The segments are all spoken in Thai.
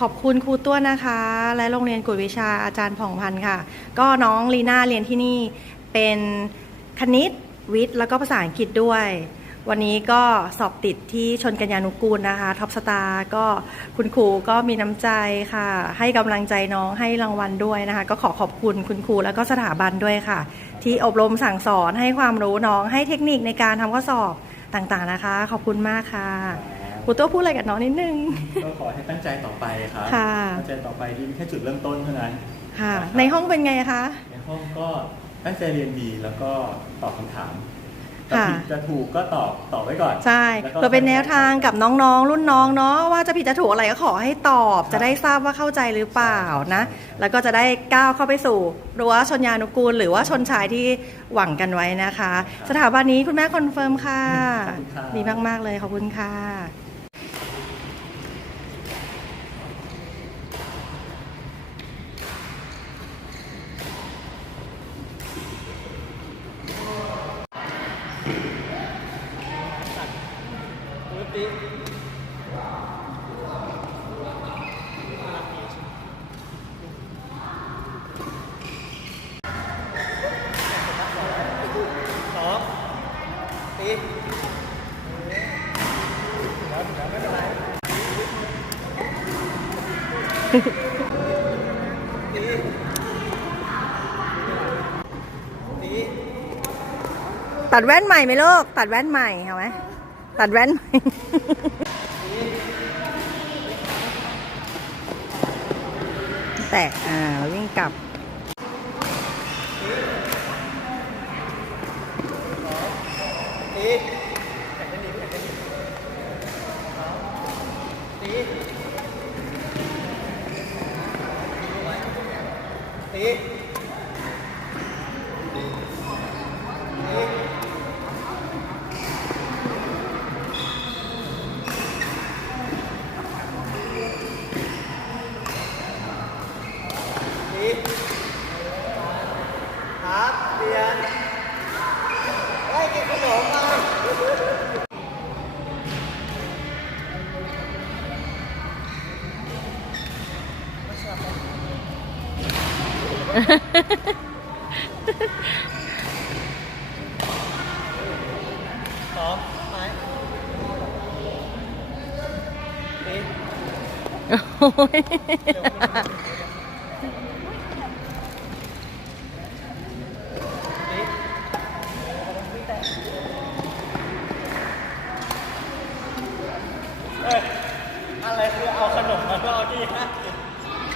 ขอบคุณครูตัวนะคะ และโรงเรียนกวดวิชาอาจารย์ผ่องพันธ์ค่ะ ก็น้องลีน่าเรียนที่นี่เป็นคณิตวิทย์แล้วก็ภาษาอังกฤษด้วย วันนี้ก็สอบติดที่ชนกัญญานุกูลนะคะท็อปสตาร์ก็คุณครูก็มีน้ำใจค่ะ ให้กำลังใจน้องให้รางวัลด้วยนะคะ ก็ขอขอบคุณคุณครูแล้วก็สถาบันด้วยค่ะ ที่อบรมสั่งสอนให้ความรู้น้องให้เทคนิคในการทำข้อสอบต่างๆนะคะ ขอบคุณมากค่ะ ครูตัวพูดอะไรกับน้องนิดนึง ก็ขอให้ตั้งใจต่อไปครับค่ะตั้งใจต่อไปนี่เป็นแค่จุดเริ่มต้นเท่านั้นค่ะนะครับในห้องเป็นไงคะ ในห้องก็ตั้งใจเรียนดีแล้วก็ตอบคำถามจะค่ะผิดจะถูกก็ตอบตอบไว้ก่อน ใช่แล้วก็เพื่อเป็นแนวทางกับน้องๆ รุ่นน้องเนาะว่าจะผิดจะถูกอะไรก็ขอให้ตอบ จะได้ทราบว่าเข้าใจหรือเปล่านะ แล้วก็จะได้ก้าวเข้าไปสู่รั้วชนยานุกูล หรือว่าชนชายที่หวังกันไว้นะคะ สถาบันนี้คุณแม่คอนเฟิร์มค่ะขอบคุณครับดีมากๆเลยขอบคุณค่ะ ตัดแว่นใหม่ไหมลูก ตัดแว่นใหม่เอาไหมตัดแว่นใหม่ แตก อ่าวิ่งกลับ ครั สองไปโอ้ย เอ้ยอะไรคือเอาขนมมาล่อที่ฮะ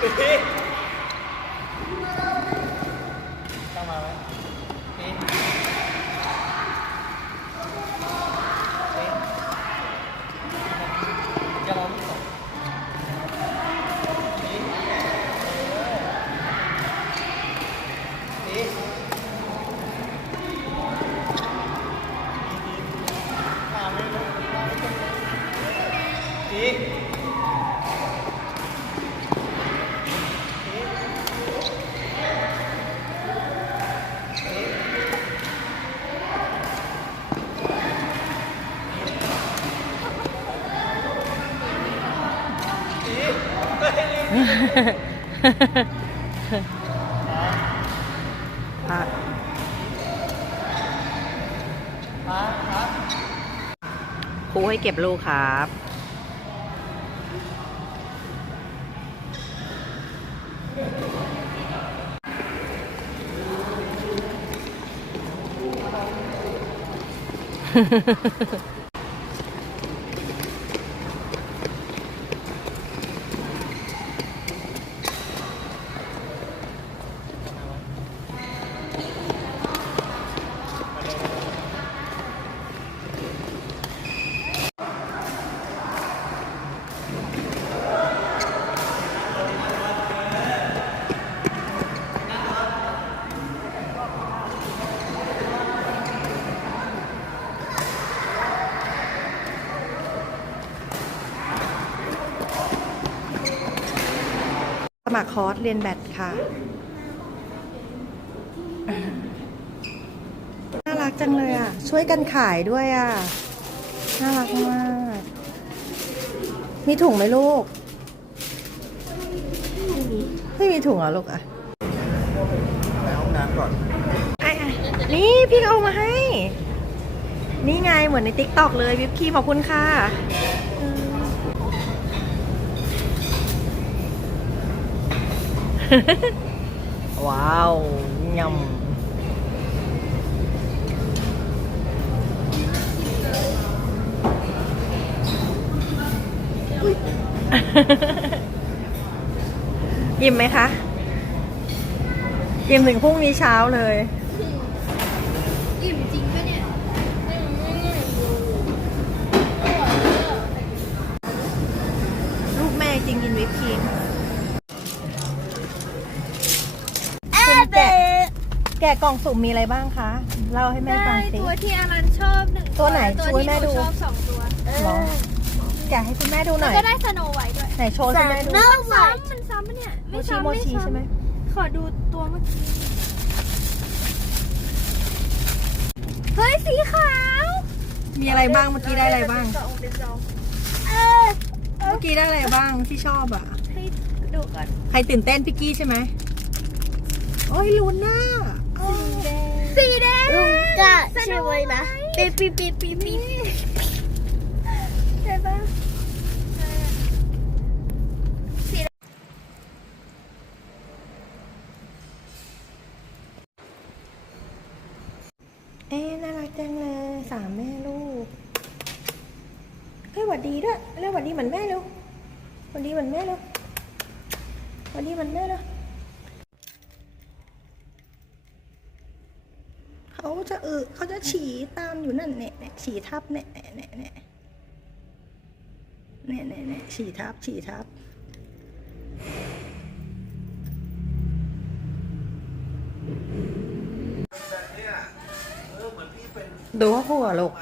สี่ ต้องมาไหมสี่สี่อ ย่ามองที่สองสี่สี่ตามไม่รู้สี่อะครับครับครูให้เก็บลูกครับส มัครคอร์สเรียนแบดค่ะ น่ารักจังเลยอะ ช่วยกันขายด้วยอะ น่ารักมาก มีถุงไหมลูก ไม่มีถุงเหรอลูกอะไปห้องน้ำก่อนไอ้ไอ้นี่พี่เอามาให้ นี่ไงเหมือนในติ๊กต็อกเลยวิปครีมขอบคุณค่ะอืม ว้าวยำอิ่มไหมคะอิ่มถึงพรุ่งนี้เช้าเลย อิ่มจริง แกะกล่องสุ่มมีอะไรบ้างคะ เล่าให้แม่ฟัได้งสิ ตัวที่อารันชอบหนึ่งตัวไหนตัวช่วยที่แม่หนูดู ชอบสองตัวหรอแกะให้คุณแม่ดูหแล้น่วอย ก็ได้สโนไวท์ด้วยไหนโชว์ให้แม่ดู มันซ้ำมันซ้ำปะเนี่ยโมไม่ชิซ้ำโมไม่ชิซ้ำใช่ไหมขอดูตัวเมื่อกี้เฮ้ยสีขาวมีอะไรบ้างเมื่อกี้ได้อะไรบ้าง เป็นซองเป็นซองเออเมื่อกี้ได้อะไรบ้างที่ชอบอะ ให้ดูก่อน ใครตื่นเต้นพี่กี้ใช่ไหมโอ้ยลูน่าโอ้ สีแดงลุงกะสโนใช่ไหมนะไวท์ปีปีปีปีปีใช่ปะเอ๊ะน่ารักจังเลยสามแม่ลูกเฮ้ยหวัดดีด้วยเรียกหวัดดีเหมือนแม่เร็วหวัดดีเหมือนแม่เร็วหวัดดีเหมือนแม่เร็ เขาจะเออเขาจะฉี่ตามอยู่นั่นเนี่ยเนี่ยฉี่ทับเนี่ยเนี่ยเนี่ยเนี่ยเนี่ยเนี่ยเนี่ยฉี่ทับฉี่ทับดูว่าหัวลูก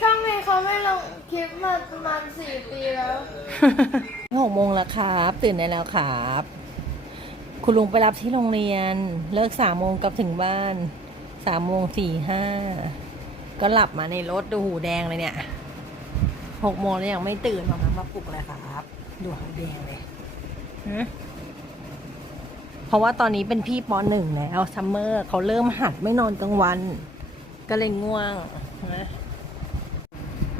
ช่างไงเขาไม่ลงคลิปมาประมาณสี่ปีแล้วหกโมงแล้วครับ ตื่นได้แล้วครับ คุณลุงไปรับที่โรงเรียน เลิกสามโมงกลับถึงบ้านสามโมงสี่ห้าก็หลับมาในรถดูหูแดงเลยเนี่ยหกโมงแล้วยังไม่ตื่นมามาปลุกเลยครับ ดูหูแดงเลยฮะเพราะว่าตอนนี้เป็นพี่ปหนึ่งแล้วซัมเมอร์เขาเริ่มหัดไม่นอนกลางวัน ก็เลยง่วงนะ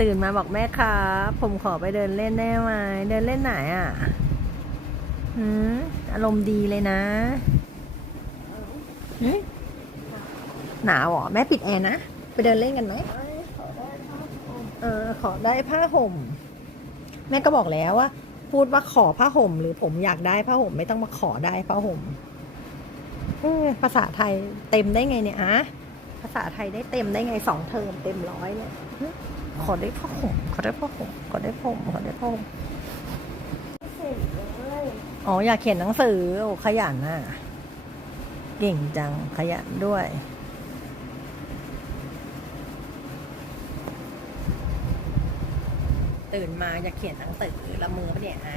ตื่นมาบอกแม่ครับ ผมขอไปเดินเล่นได้ไหมเดินเล่นไหนอะ หืมอารมณ์ดีเลยนะหืมหนาวเหรอ แม่ปิดแอร์นะ ไปเดินเล่นกันไหมเออขอได้ผ้าห่ม แม่ก็บอกแล้วว่า พูดว่าขอผ้าห่ม หรือผมอยากได้ผ้าห่ม ไม่ต้องมาขอได้ผ้าห่มภาษาไทยเต็มได้ไงเนี่ยอะภาษาไทยได้เต็มได้ไงสองเทอมเต็มร้อยเนี่ยขอได้ผ้าห่มขอได้ผ้าห่มขอได้ผ้าห่มขอได้ผ้าห่ม อ๋ออยากเขียนหนังสือโอ้ขยันน่ะเก่งจังขยันด้วย ตื่นมาอยากเขียนหนังสือละมือปะเนี่ยอะ